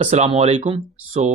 अस्सलामुअलैकुम।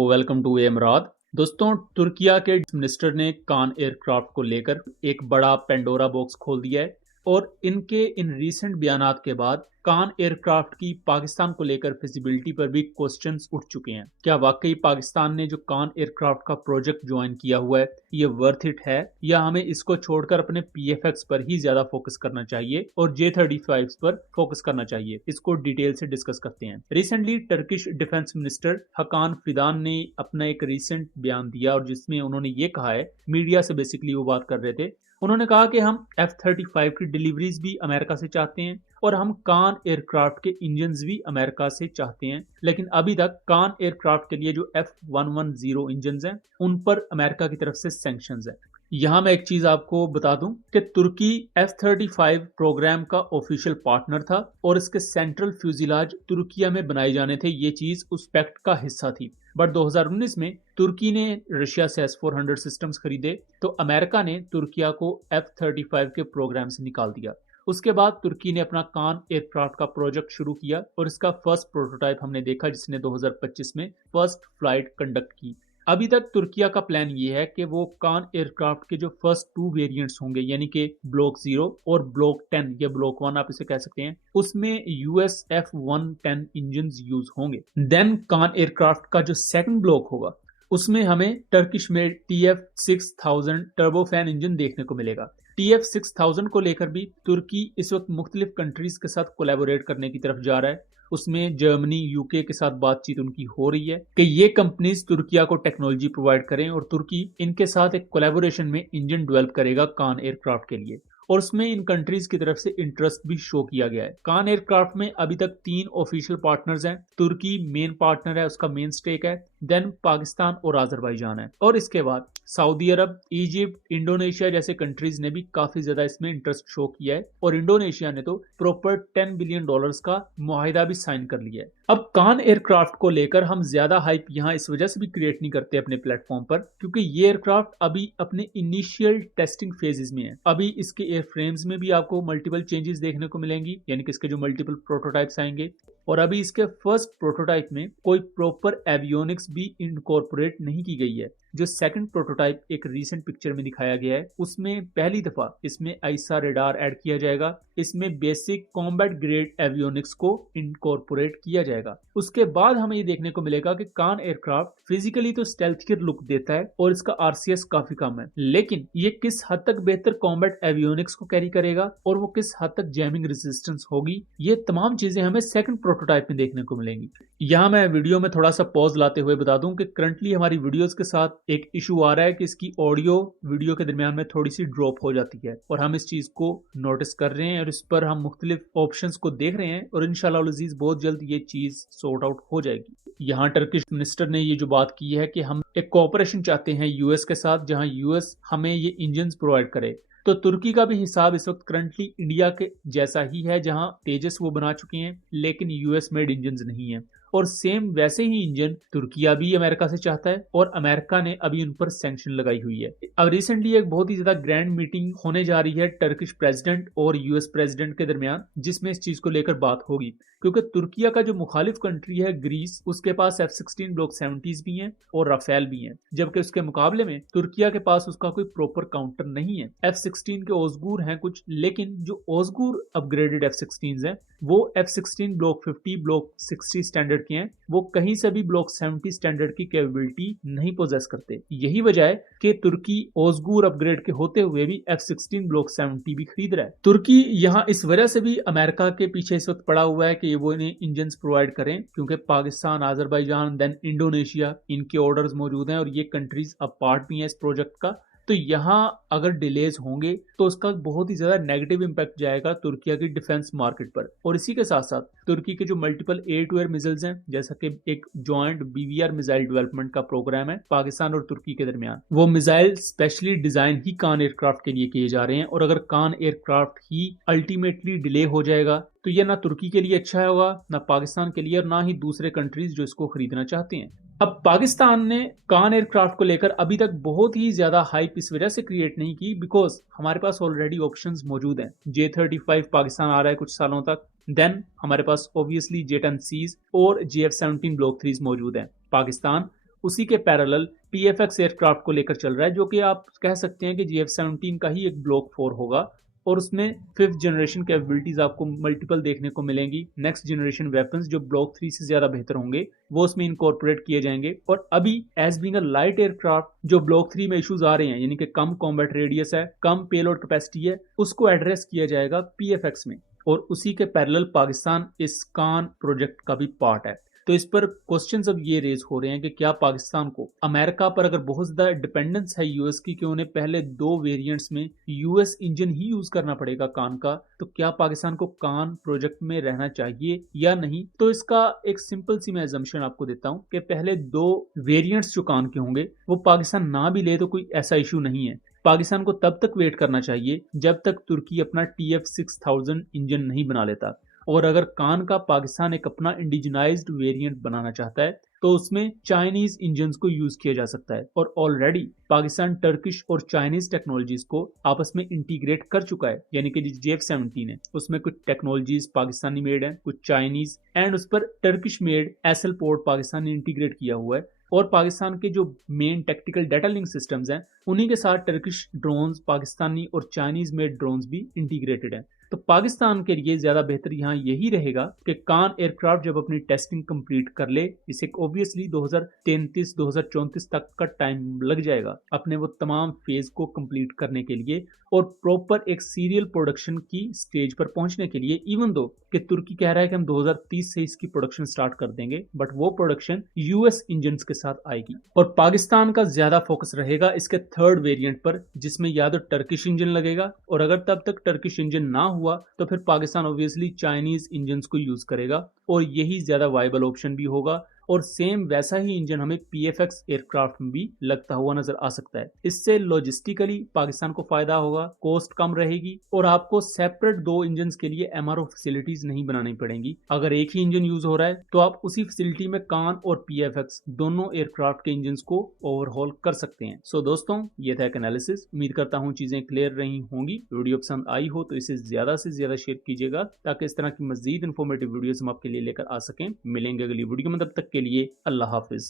Welcome to एमराद। दोस्तों, तुर्किया के मिनिस्टर ने कान एयरक्राफ्ट को लेकर एक बड़ा पेंडोरा बॉक्स खोल दिया है और इनके इन रीसेंट बयानात के बाद कान एयरक्राफ्ट की पाकिस्तान को लेकर फिजिबिलिटी पर भी क्वेश्चंस उठ चुके हैं। क्या वाकई पाकिस्तान ने जो कान एयरक्राफ्ट का प्रोजेक्ट ज्वाइन किया हुआ है ये वर्थ इट है, या हमें इसको छोड़कर अपने पीएफएक्स पर ही ज्यादा फोकस करना चाहिए और J-35 पर फोकस करना चाहिए? इसको डिटेल से डिस्कस करते हैं। Recently Turkish defence minister हकान Fidan ने अपना एक रिसेंट बयान दिया और जिसमें उन्होंने ये कहा है, मीडिया से बेसिकली वो बात कर रहे थे। उन्होंने कहा कि हम F-35 की डिलीवरीज भी अमेरिका से चाहते हैं और हम कान एयरक्राफ्ट के इंजन्स भी अमेरिका से चाहते हैं, लेकिन अभी तक कान एयरक्राफ्ट के लिए जो F-110 इंजन्स हैं उन पर अमेरिका की तरफ से सैंक्शंस है। यहां मैं एक चीज आपको बता दूं कि तुर्की F-35 प्रोग्राम का ऑफिशियल पार्टनर था और इसके सेंट्रल फ्यूजिलाज तुर्किया में बनाए जाने थे। ये चीज उस पैक्ट का हिस्सा थी। बट 2019 में तुर्की ने रशिया से S-400 सिस्टम्स खरीदे तो अमेरिका ने तुर्किया को F-35 के प्रोग्राम से निकाल दिया। उसके बाद तुर्की ने अपना कान एयरक्राफ्ट का प्रोजेक्ट शुरू किया और इसका फर्स्ट प्रोटोटाइप हमने देखा जिसने 2025 में फर्स्ट फ्लाइट कंडक्ट की। अभी तक तुर्किया का प्लान ये है कि वो कान एयरक्राफ्ट के जो फर्स्ट 2 वेरिएंट्स होंगे, यानी कि ब्लॉक 0 और ब्लॉक 10 या ब्लॉक 1 आप इसे कह सकते हैं, उसमें यूएस F-110 इंजन यूज होंगे। देन कान एयरक्राफ्ट का जो सेकंड ब्लॉक होगा उसमें हमें टर्किश में TF-6000 टर्बोफैन इंजन देखने को मिलेगा। TF-6000 को लेकर भी तुर्की इस वक्त मुख्तलिफ कंट्रीज के साथ कोलैबोरेट करने की तरफ जा रहा है। उसमें जर्मनी, यूके के साथ बातचीत उनकी हो रही है कि ये कंपनीज तुर्किया को टेक्नोलॉजी प्रोवाइड करें और तुर्की इनके साथ एक कोलैबोरेशन में इंजन डेवलप करेगा कान एयरक्राफ्ट के लिए, और उसमें इन कंट्रीज की तरफ से इंटरेस्ट भी शो किया गया है। कान एयरक्राफ्ट में अभी तक 3 ऑफिशियल पार्टनर्स हैं। तुर्की मेन पार्टनर है, उसका मेन स्टेक है, देन पाकिस्तान और अजरबैजान है, और इसके बाद सऊदी अरब, इजिप्ट, इंडोनेशिया जैसे कंट्रीज ने भी काफी ज्यादा इसमें इंटरेस्ट शो किया है और इंडोनेशिया ने तो प्रॉपर $10 बिलियन का मुआहिदा भी साइन कर लिया है। अब कान एयरक्राफ्ट को लेकर हम ज्यादा हाइप यहाँ इस वजह से भी क्रिएट नहीं करते अपने प्लेटफॉर्म पर क्योंकि ये एयरक्राफ्ट अभी अपने इनिशियल टेस्टिंग फेजेस में है। अभी इसके एयरफ्रेम्स में भी आपको मल्टीपल चेंजेस देखने को मिलेंगी, यानी कि इसके जो मल्टीपल प्रोटोटाइप्स आएंगे, और अभी इसके फर्स्ट प्रोटोटाइप में कोई प्रॉपर एवियोनिक्स भी इनकॉर्पोरेट नहीं की गई है। जो सेकंड प्रोटोटाइप एक रीसेंट पिक्चर में दिखाया गया है उसमें पहली दफा इसमें आईसा रेडार ऐड किया जाएगा। इसमें बेसिक कॉम्बैट ग्रेड एवियोनिक्स को इनकॉर्पोरेट किया जाएगा। उसके बाद हमें ये देखने को मिलेगा कि कान एयरक्राफ्ट फिजिकली तो स्टेल्थियर लुक देता है और इसका आरसीएस काफी कम है, लेकिन ये किस हद तक बेहतर कॉम्बैट एवियोनिक्स को कैरी करेगा और वो किस हद तक जैमिंग रेजिस्टेंस होगी, ये तमाम चीजें हमें सेकंड प्रोटोटाइप में देखने को मिलेंगी। यहाँ मैं वीडियो में थोड़ा सा पॉज लाते हुए बता दूं कि करंटली हमारी वीडियोस के साथ एक इशू आ रहा है कि इसकी ऑडियो वीडियो के दरमियान में थोड़ी सी ड्रॉप हो जाती है और हम इस चीज को नोटिस कर रहे हैं और इस पर हम मुख्तलिफ ऑप्शंस को देख रहे हैं और इंशाल्लाह अज़ीज बहुत जल्द ये चीज सॉर्ट आउट हो जाएगी। यहाँ टर्किश मिनिस्टर ने ये जो बात की है कि हम एक कोऑपरेशन चाहते हैं यूएस के साथ, जहां यूएस हमें ये इंजन प्रोवाइड करे। तो तुर्की का भी हिसाब इस वक्त करंटली इंडिया के जैसा ही है, जहां तेजस वो बना चुके हैं लेकिन यूएस मेड इंजन नहीं है, और सेम वैसे ही इंजन तुर्किया भी अमेरिका से चाहता है और अमेरिका ने अभी उन पर सैंक्शन लगाई हुई है। अब रिसेंटली एक बहुत ही ज्यादा ग्रैंड मीटिंग होने जा रही है टर्किश प्रेसिडेंट और यूएस प्रेसिडेंट के दरमियान, जिसमें इस चीज को लेकर बात होगी, क्योंकि तुर्किया का जो मुखालिफ कंट्री है ग्रीस, उसके पास F-16 ब्लॉक 70s भी हैं और राफेल भी हैं, जबकि उसके मुकाबले में तुर्किया के पास उसका कोई प्रॉपर काउंटर नहीं है। F-16 के ओजगूर हैं कुछ, लेकिन जो ओजगूर अपग्रेडेड F-16 हैं वो F-16 ब्लॉक 50 ब्लॉक 60 स्टैंडर्ड के हैं, वो कहीं से भी ब्लॉक 70 स्टैंडर्ड की कैपेबिलिटी नहीं पोजेस करते। यही वजह है कि तुर्की ओजगूर अपग्रेड के होते हुए भी F-16 ब्लॉक 70 भी खरीद रहा है। तुर्की यहाँ इस वजह से भी अमेरिका के पीछे इस वक्त पड़ा हुआ है कि वो इन्हें इंजन प्रोवाइड करें, क्योंकि पाकिस्तान, अजरबैजान, देन इंडोनेशिया, इनके ऑर्डर्स मौजूद हैं और ये कंट्रीज अब पार्ट भी हैं इस प्रोजेक्ट का। तो यहाँ अगर डिलेज होंगे तो उसका बहुत ही ज्यादा नेगेटिव इंपैक्ट जाएगा तुर्किया की डिफेंस मार्केट पर, और इसी के साथ साथ तुर्की के जो multiple air to air missiles हैं, जैसा कि एक जॉइंट BVR मिसाइल डेवलपमेंट का प्रोग्राम है पाकिस्तान और तुर्की के दरमियान, वो मिसाइल स्पेशली डिजाइन ही कान एयरक्राफ्ट के लिए किए जा रहे हैं, और अगर कान एयरक्राफ्ट ही अल्टीमेटली डिले हो जाएगा तो यह ना तुर्की के लिए अच्छा होगा, ना पाकिस्तान के लिए, और ना ही दूसरे कंट्रीज जो इसको खरीदना चाहते हैं। अब पाकिस्तान ने कान एयरक्राफ्ट को लेकर अभी तक बहुत ही ज्यादा हाइप इस वजह से क्रिएट नहीं की बिकॉज हमारे पास ऑलरेडी ऑप्शंस मौजूद हैं। J-35 पाकिस्तान आ रहा है कुछ सालों तक, देन हमारे पास ऑब्वियसली J-10Cs और JF-17 ब्लॉक 3 मौजूद हैं। पाकिस्तान उसी के पैरेलल PFX एयरक्राफ्ट को लेकर चल रहा है, जो कि आप कह सकते हैं कि JF-17 का ही एक ब्लॉक 4 होगा और उसमें 5th जनरेशन कैपेबिलिटीज आपको मल्टीपल देखने को मिलेंगी। नेक्स्ट जनरेशन वेपन्स जो ब्लॉक 3 से ज्यादा बेहतर होंगे वो उसमें इनकॉर्पोरेट किए जाएंगे। और अभी as being a light aircraft जो ब्लॉक 3 में इश्यूज आ रहे हैं, यानी कि कम कॉम्बैट रेडियस है, कम पेलोड कैपेसिटी है, उसको एड्रेस किया जाएगा PFX में। और उसी के पैरेलल पाकिस्तान इस कान प्रोजेक्ट का भी पार्ट है। तो इस पर क्वेश्चंस अब ये रेज हो रहे हैं कि क्या पाकिस्तान को अमेरिका पर अगर बहुत ज्यादा डिपेंडेंस है यूएस की, कि उन्हें पहले 2 वेरिएंट्स में यूएस इंजन ही यूज करना पड़ेगा कान का, तो क्या पाकिस्तान को कान प्रोजेक्ट में रहना चाहिए या नहीं? तो इसका एक सिंपल सी मैं एजम्पशन आपको देता हूं कि पहले 2 वेरिएंट्स जो कान के होंगे वो पाकिस्तान ना भी ले तो कोई ऐसा इशू नहीं है। पाकिस्तान को तब तक वेट करना चाहिए जब तक तुर्की अपना TF-6000 इंजन नहीं बना लेता। और अगर कान का पाकिस्तान एक अपना इंडिजिनाइज्ड वेरिएंट बनाना चाहता है तो उसमें चाइनीज इंजन्स को यूज किया जा सकता है। और ऑलरेडी पाकिस्तान टर्किश और चाइनीज टेक्नोलॉजीज को आपस में इंटीग्रेट कर चुका है, यानी कि JF-17 है उसमें कुछ टेक्नोलॉजीज पाकिस्तानी मेड है, कुछ चाइनीज, एंड उस पर Turkish made SL port Pakistan ने इंटीग्रेट किया हुआ है। और पाकिस्तान के जो main tactical data link systems हैं उन्हीं के साथ टर्किश ड्रोन्स, पाकिस्तानी और चाइनीज मेड ड्रोन्स भी इंटीग्रेटेड हैं। तो पाकिस्तान के लिए ज्यादा बेहतर यहाँ यही रहेगा कि कान एयरक्राफ्ट जब अपनी टेस्टिंग कंप्लीट कर ले, इसे ऑब्वियसली 2033-2034 तक का टाइम लग जाएगा अपने वो तमाम फेज को कंप्लीट करने के लिए और प्रॉपर एक सीरियल प्रोडक्शन की स्टेज पर पहुंचने के लिए। इवन दो कि तुर्की कह रहा है कि हम 2030 से इसकी प्रोडक्शन स्टार्ट कर देंगे, बट वो प्रोडक्शन यूएस इंजन के साथ आएगी। और पाकिस्तान का ज्यादा फोकस रहेगा इसके 3rd वेरिएंट पर, जिसमें या तो टर्किश इंजन लगेगा, और अगर तब तक टर्किश इंजन ना हुआ तो फिर पाकिस्तान ऑब्वियसली चाइनीज इंजन को यूज करेगा और यही ज्यादा वाइबल ऑप्शन भी होगा। और सेम वैसा ही इंजन हमें PFX एयरक्राफ्ट में भी लगता हुआ नजर आ सकता है। इससे लॉजिस्टिकली पाकिस्तान को फायदा होगा, कॉस्ट कम रहेगी और आपको सेपरेट 2 इंजन के लिए MRO फैसिलिटीज नहीं बनानी पड़ेंगी। अगर एक ही इंजन यूज हो रहा है तो आप उसी फैसिलिटी में कान और PFX दोनों एयरक्राफ्ट के इंजन को ओवरहॉल कर सकते हैं। सो दोस्तों, ये था एक एनालिसिस। उम्मीद करता हूँ चीजें क्लियर रही होंगी। वीडियो पसंद आई हो तो इसे ज्यादा से ज्यादा शेयर कीजिएगा ताकि इस तरह की मजीद इन्फॉर्मेटिव वीडियोस हम आपके लिए लेकर आ सकें। मिलेंगे अगली वीडियो में, तब तक के लिए अल्लाह हाफिज।